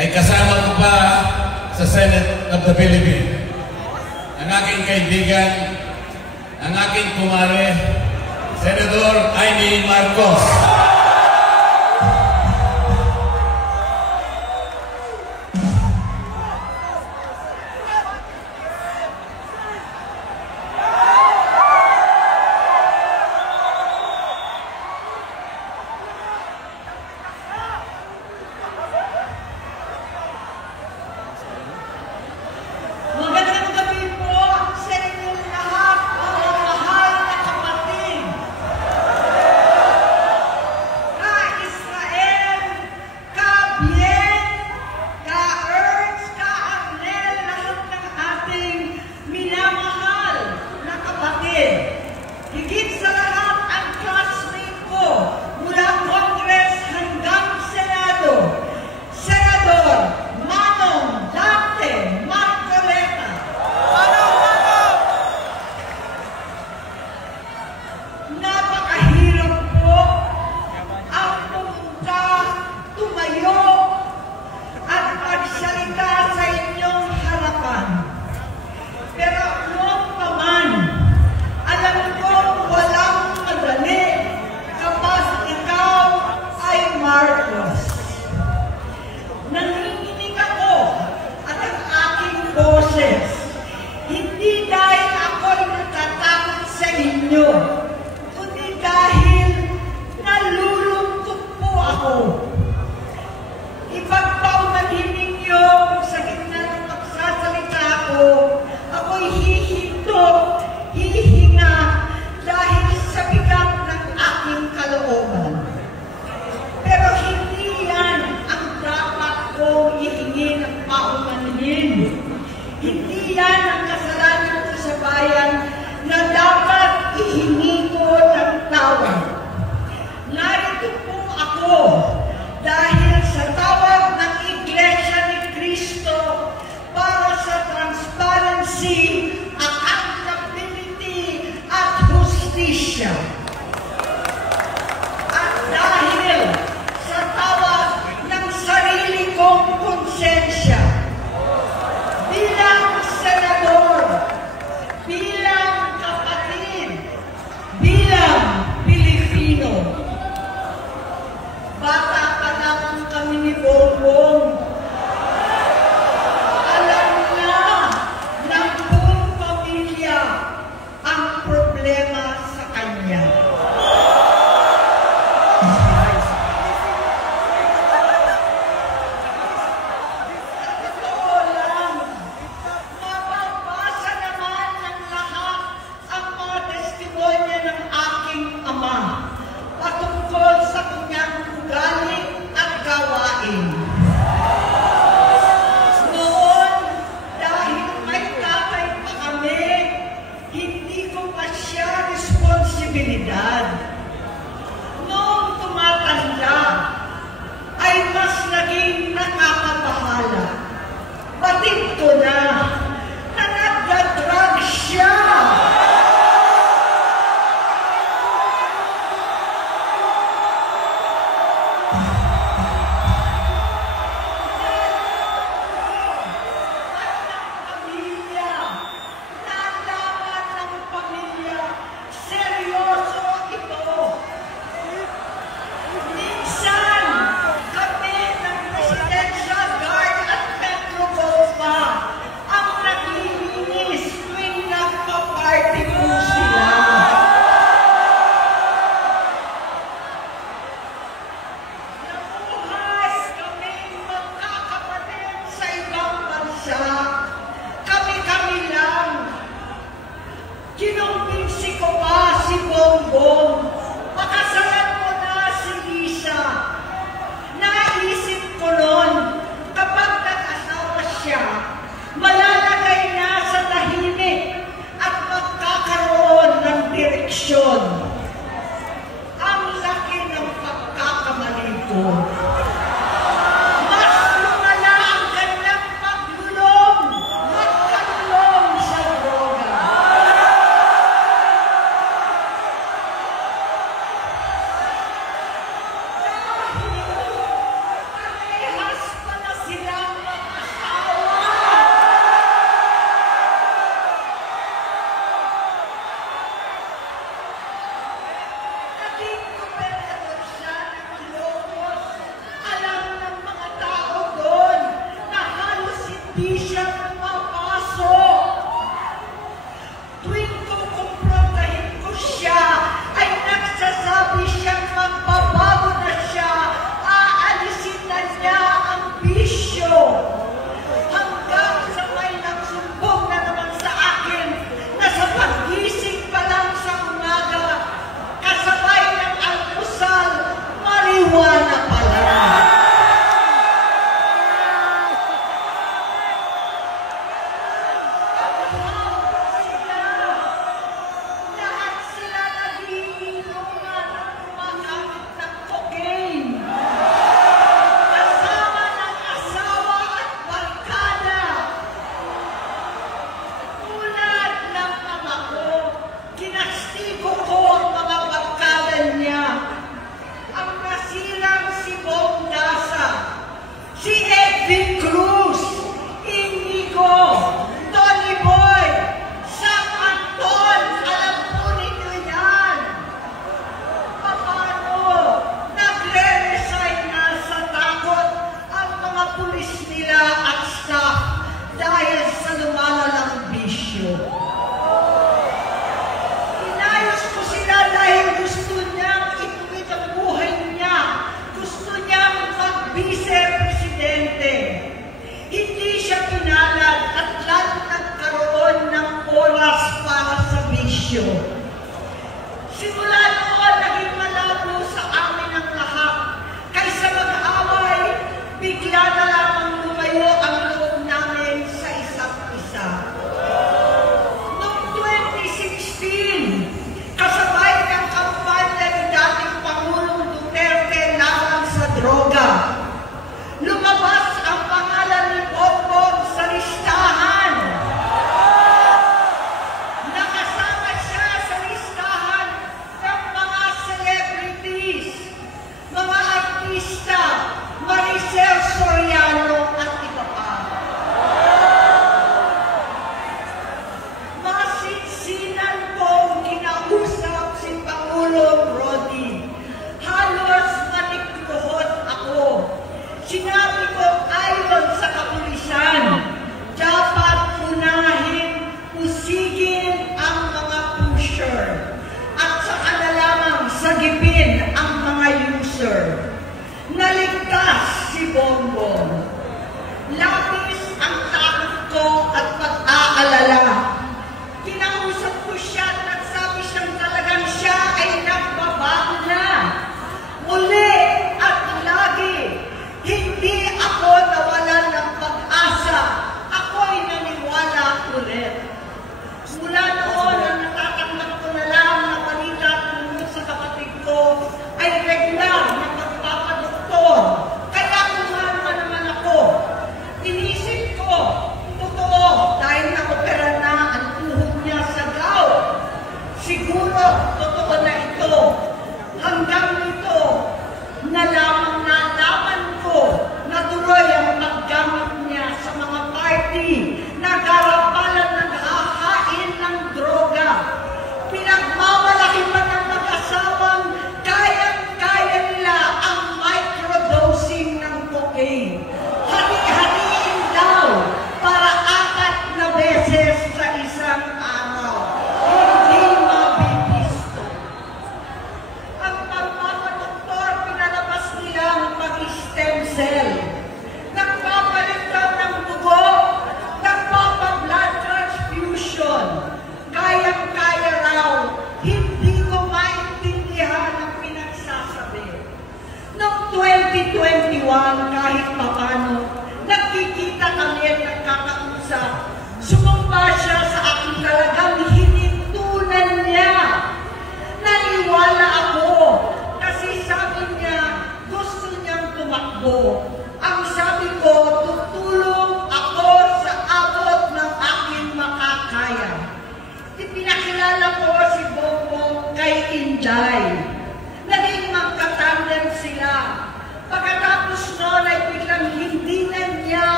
ay kasama ko pa sa Senate of the Philippines. Ang aking kaibigan, ang aking kumare, Senador Amy Marcos. Hindi dahil ako'y natatakot sa inyo, kundi dahil nalulungkot po ako.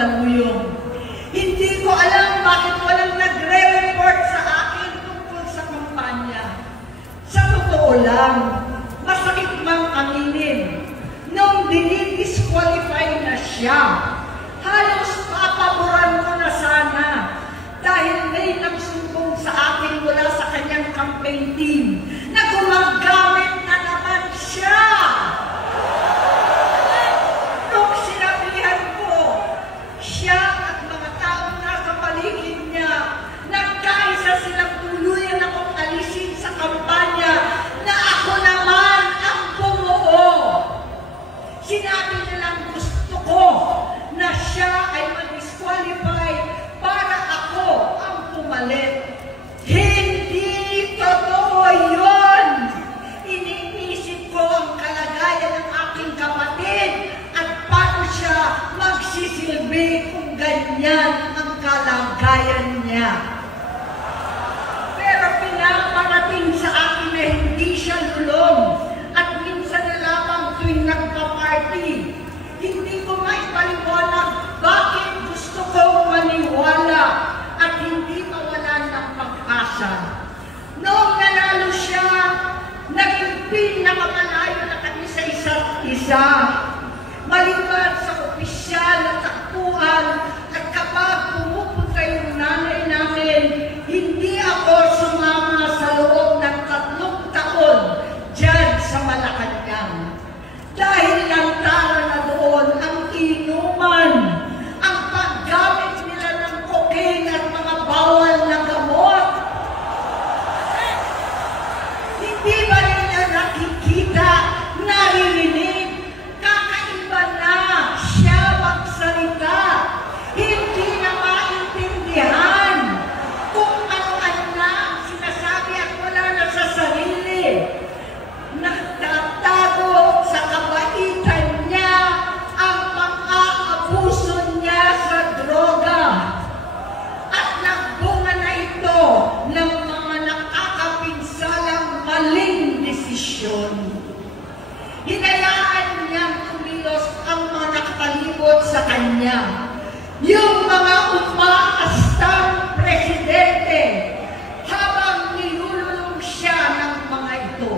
Mandaluyong. Hindi ko alam bakit walang nagre-report sa akin tungkol sa kampanya. Sa totoo lang, masakit mang aminin, nung dinidisqualify na siya, halos papaboran ko na sana dahil may nagsumbong sa akin mula sa kanyang campaign team na gumagamit na naman siya. Nung sinabihan ko, siya at mga taong nasa paligid niya, nagkaisa silang tuluyan akong alisin sa kampanya na ako naman ang bumuo. Sinabi nilang gusto ko na siya ay mag-disqualify para ako ang pumalit. Hindi totoo yun! Iniisip ko ang kalagayan ng aking kapatid at paano siya magsisilbi kung ganyan ang kalagayan niya. Pero pinaparating sa akin na hindi siya lulong at minsan na lamang tuwing nagpa-party. Hindi ko maipaliwanag bakit gusto kong maniwala at hindi mawalan ng pag-asa. Noong nanalo siya, naging pinakamalayo na kami sa isa't isa. Maliban sa opisyal na takbuhan at kapag pumupunta yung nanay namin, hindi ako sumama sa loob ng 3 taon dyan sa Malacanang. Dahil lantaran na doon ang inuman, ang paggamit nila ng cocaine at mga bawal na gamot. Hindi ba nila nakikita, naririnig, kakaiba na siya magsalita, hindi na maintindihan kung ano-ano na sinasabi at wala na sa sarili. Nagtatago sa kabaitan niya ang pang-aabuso niya sa droga. At nagbunga na ito ng mga nakakapinsalang maling desisyon. Hinayaan niyang kumilos ang mga nakatalibot sa kanya. Yung mga umaastang presidente habang nilululong siya ng mga ito.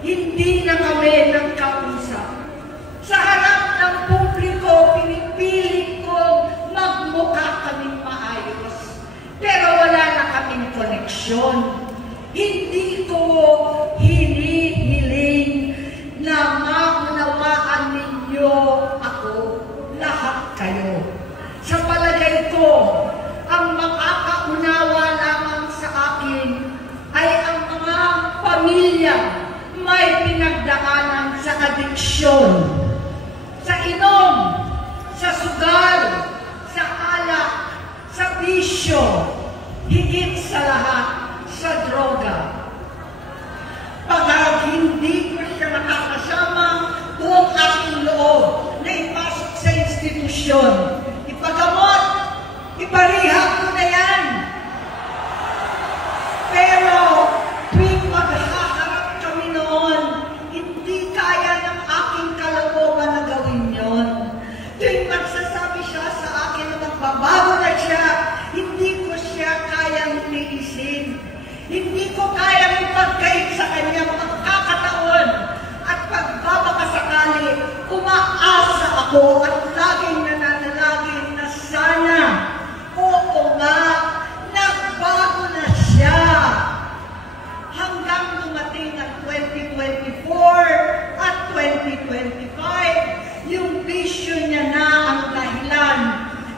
Hindi na kami nagkausap. Sa harap ng publiko, pinipilit kong magmukha kaming maayos. Pero wala na kaming koneksyon. Hindi ko hinihiling na maunawaan ninyo ako, lahat kayo. Sa palagay ko, ang makakaunawa lamang sa akin ay ang mga pamilya may pinagdaanan sa adiksyon, sa inom, sa sugal, sa alak, sa bisyo, higit sa lahat, sa droga. Pagkat hindi ko siya nakakasama kung aking loob na ipasok sa institusyon, ipagamot, iparihab ko na yan. Pero tuwing maghaharap kami noon, hindi kaya ng aking kalooban na gawin yon. Tuwing magsasabi siya sa akin na magbabago na siya, hindi ko siya kayang iniisin. Hindi ko kayang ipagkait sa kanya magkakataon at pagbabakasakali, umaasa ako at laging nananalangin na sana, oo nga, nagbago na siya. Hanggang dumating ang 2024 at 2025, yung bisyo niya na ang dahilan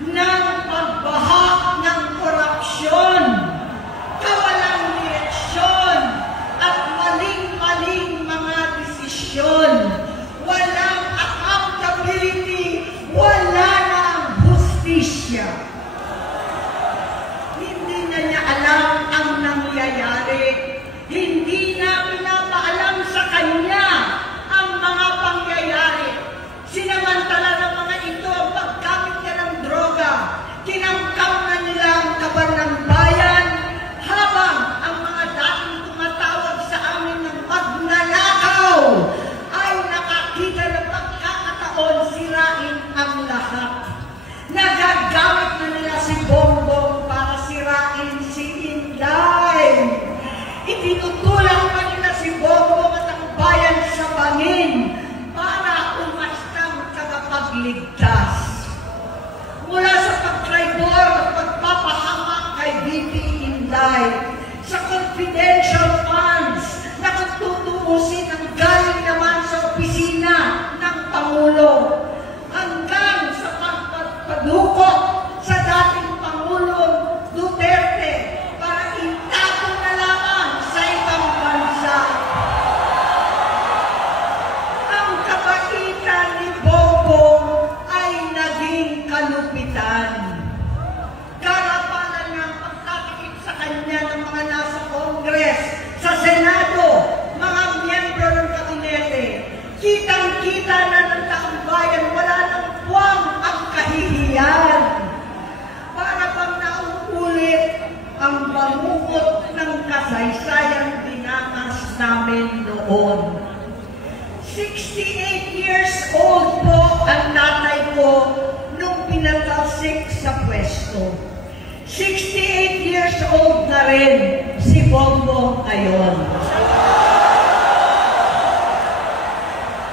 ng pagbahak ng korupsyon, kawalang direksyon, at maling-maling mga desisyon. Walang accountability, wala ligtas. Mula sa pagtraidor at pagpapahamak kay VP Inday, sa confidential funds na kung tutuusin ang galing naman sa opisina ng Pangulo, hanggang sa pagpadukot sa dating Pangulong Duterte para itago na lamang sa ibang bansa. Ang kabaitan ni Bongbong ay naging kalupitan. Karapalan ng pagtatakip sa kanya ng mga nasa Congress, sa Senado, mga miyembro ng kabinete. Kitang-kita na ng taong bayan, wala nang puwang ang kahihiyan. Para bang nauulit ang bangungot ng kasaysayang dinanas namin noon. 68 years old po ang tatay ko nung pinatalsik sa pwesto. 68 years old na rin si Bongbong ngayon.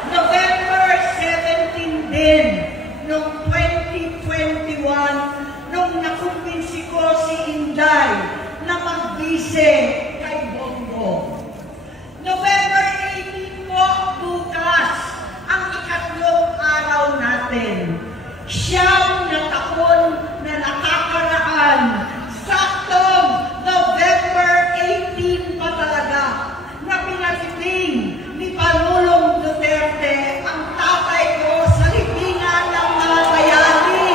November 17 din, noong 2021, nung nakumbinsi ko si Inday na magbise kay Bongbong. November 18 po, bukas, ang ikatlong araw natin. Siyam na taon na nakakaraan, saktong November 18 pa talaga, na pinatiting ni Pangulong Duterte ang tatay ko sa libingan ng mga bayani.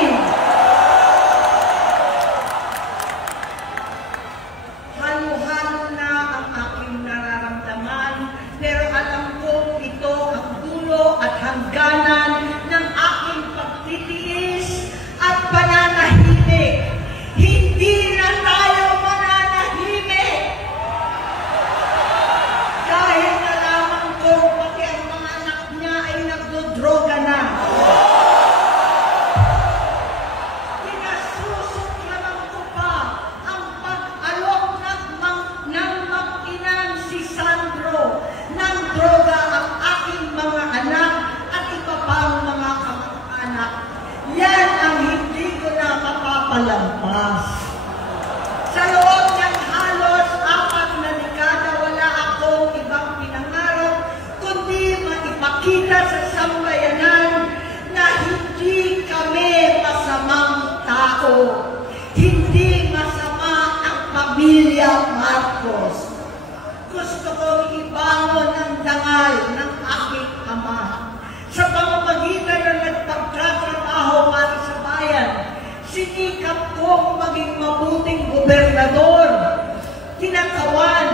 Halo-halo na ang aking nararamdaman, pero alam kong ito ang dulo at hangganan ng aking pagtitiis at pananahimik. Hindi na tayo mananahimik! Dahil nalaman ko pati ang mga anak niya ay nagdodroga na. Pinasusuklaman ko pa ang pag-alok ng mag-inang si Sandro ng droga ang aking mga anak at iba pang mga kamag-anak. Yan ang hindi ko na mapapalampas. Sa loob ng halos 4 na dekada, wala akong ibang pinangarap kundi maipakita sa sambayanan na hindi kami masamang tao. Hindi masama ang pamilya Marcos. Gusto kong ibangon ang dangal ng aking ama. Sa pamamagitan ng nagpagtatrabaho para sa bayan, sinikap kong maging mabuting gobernador, tinakawan,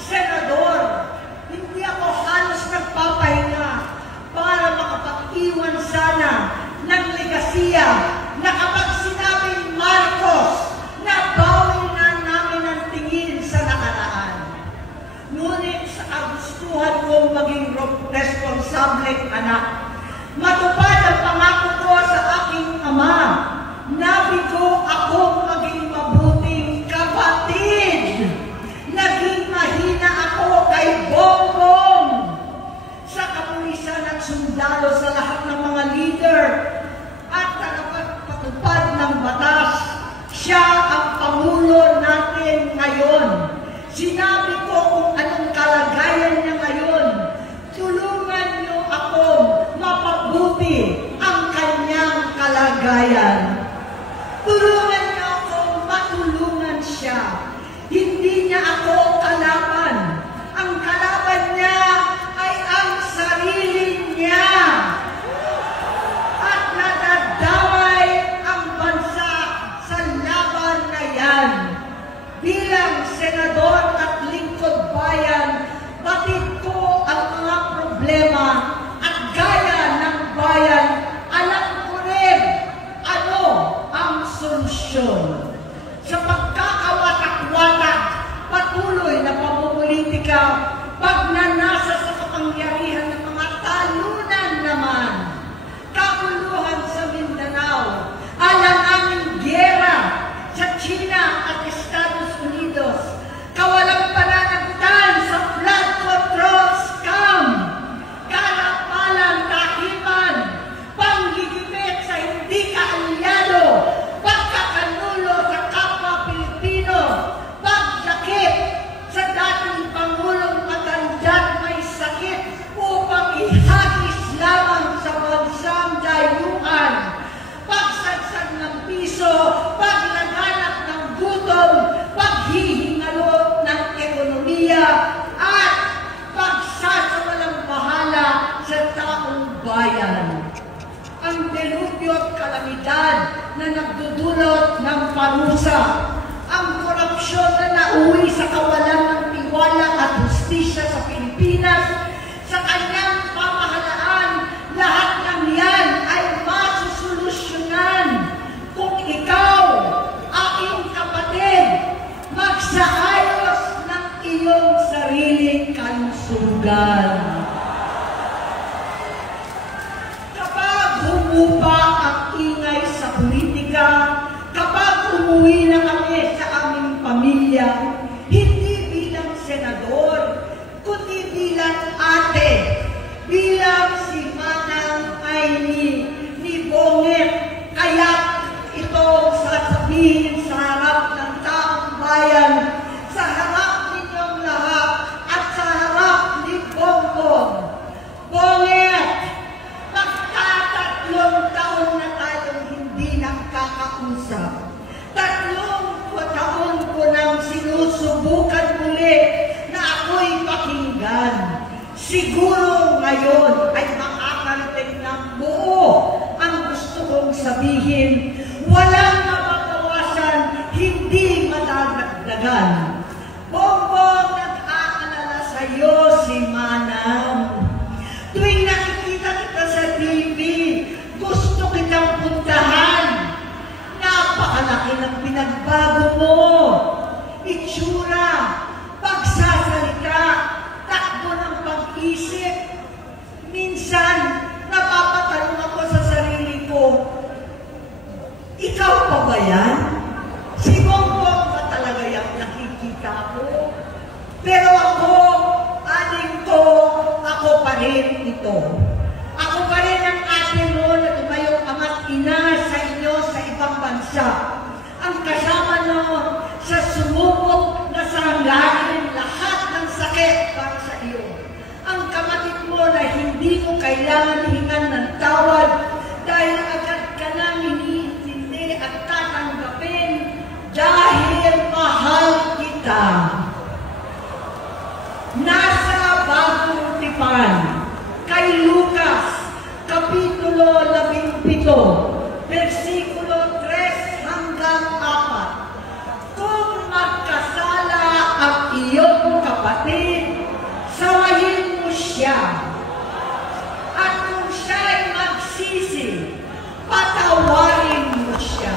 senador. Hindi ako halos nagpapahinga para makapag-iwan sana ng legasiya na kapag sinabing Marcos, nabawi na namin ang tingin sa nakaraan. Ngunit sa kagustuhan kong maging responsableng anak, matupad ang pangako ko sa aking ama, nabigo akong maging mabuting kapatid. Naging mahina ako kay Bongbong. Sa kapulisan at sundalo, sa lahat ng mga leader at tagapagpatupad ng batas, siya ang Pangulo natin ngayon. Sinabi ko kung anong kalagayan niya ngayon. Tulungan niyo akong mapabuti ang kanyang kalagayan. Tulungan niyo akong matulungan siya. Hindi niya ako kalaban. Ang kalaban niya ay ang sarili niya. At nadadamay ang bansa sa laban na yan. Bilang senador at lingkod bayan, batid ko ang mga problema at gaya ng bayan, alam ko rin ano ang solusyon. Sa pagkakawatak-watak, patuloy na pamumulitika, pagnanasa sa kapangyarihan ng mga talunan naman, kaguluhan sa Mindanao, alanganing giyera sa China at Estados Unidos, parusa. Ang korupsyon na nauwi sa kawalan ng tiwala at hustisya sa Pilipinas, sa kanyang pamahalaan, lahat ng yan ay masusolusyonan kung ikaw, aking kapatid, magsaayos ng iyong sariling kalusugan. Kapag humupa ang ingay sa politika, kapag umuwi na kami sa aming pamilya, hindi bilang senador, kundi bilang ate, bilang si Manang Aimee ni Bonget, kaya ito sasabihin sa harap ng taong bayan, sa harap ninyong lahat, at sa harap ni Bongbong. Bonget, magtatatlong taon na tayong hindi nakakausap. 3 taon ko nang sinusubukan muli na ako'y pakinggan. Siguro ngayon ay makakarating ng buo ang gusto kong sabihin. Walang mababawasan, hindi madadagdagan. Bongbong, nag-aalala sa'yo si Manang. Tuwing nakikita kita sa TV, gusto kitang puntahan. Napakalaki ng pinagbago mo. Itsura, pagsasalita, takbo ng pag-isip. Minsan, napapatanong ako sa sarili ko, ikaw pa ba yan? Si Bongbong ba talaga yung nakikita ko? Pero ako, aling ko, ako pa rin ito. Ako pa rin ang ate mo na tumayong ama't ina sa inyo sa ibang bansa. Ang kasama nyo sa sumubok na sanglain lahat ng sakit para sa iyo. Ang kapatid mo na hindi mo kailangan hingan ng tawad dahil agad ka nang iniintindi at tatanggapin dahil mahal kita. Nasa Bagong Tipan, kay Lucas, Kapitulo 17, versikulo 3 hanggang 4. Kung magkasala ang iyong kapatid, sawayin mo siya. At kung siya'y magsisi, patawarin mo siya.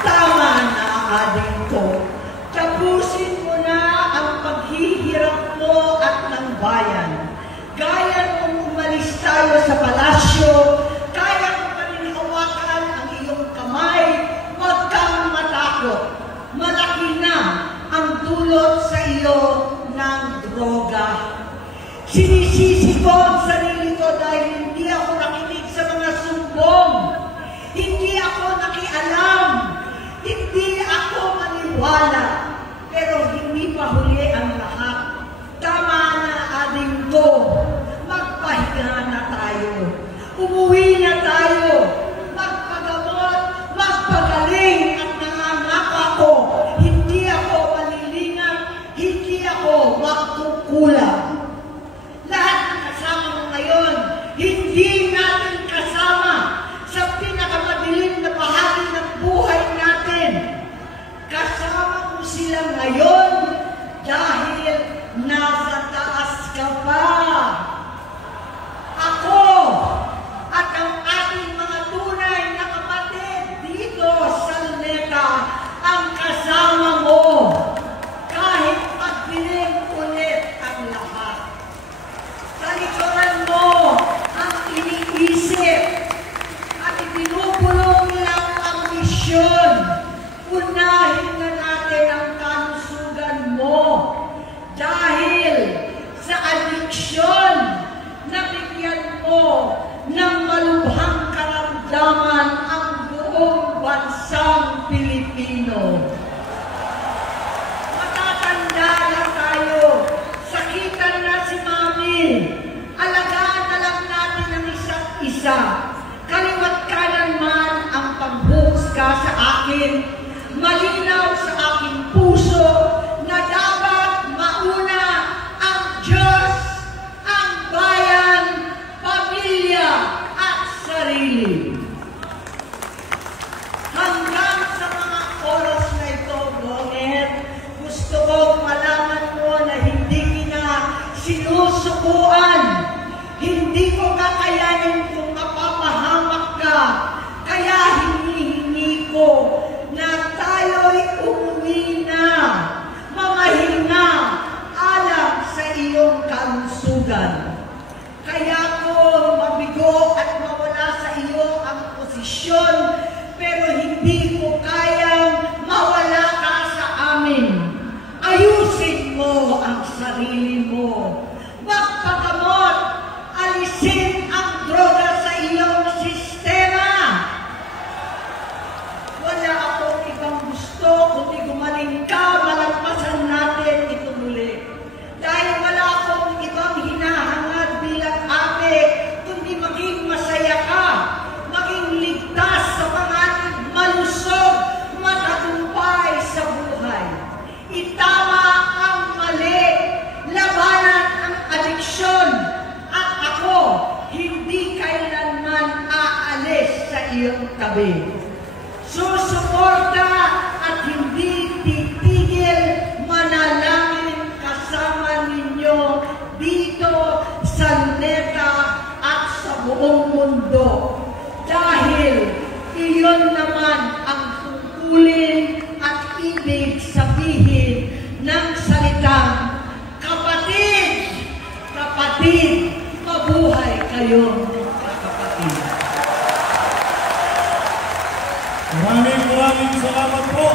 Tama na, ading ko. Tapusin mo na ang paghihirap mo at ng bayan. Gaya nung umalis tayo sa palasyo, kaya mo pa rin hawakan ang iyong kamay, huwag kang matakot. Malaki na ang dulot sa iyo ng droga. Sinisisi ko ang sarili ko dahil hindi ako nakinig sa mga sumbong. Hindi ako nakialam. Hindi ako maniwala. Pero hindi pa huli ang lahat. Tama na, ading ko. Magpahinga na tayo. Umuwi na tayo. Magpagamot, magpagaling at nangangako ako. Hindi ako malilingan, hindi ako magkukulang. Lahat ng kasama mo ngayon, hindi natin kasama sa pinakamadilim na bahagi ng buhay natin. Kasama mo sila ngayon dahil nasa taas ka pa. Ako at ang ating mga tunay na kapatid dito sa Luneta ang kasama mo kahit magdilim ulit ang lahat. Sa likuran mo ang iniisip at ibinubulong lang ang misyon. Unahin na natin ang kalusugan mo dahil sa adiksyon na bigyan mo ng malubhang karamdaman ang buong bansang Pilipino. Matatanda na tayo, sakitan na si Mami, alagaan na lang natin ang isa't isa. Kaliwat kanan man ang panghuhusga sa akin, malinaw sa aking puso na dapat mauna ang Diyos, ang bayan, pamilya at tabi. Susuporta at hindi titigil manalangin kasama ninyo dito sa NECA at sa buong mundo. Dahil iyon naman ang tungkulin at ibig sabihin ng salitang kapatid, kapatid, mabuhay kayo, kapatid. Maraming salamat po.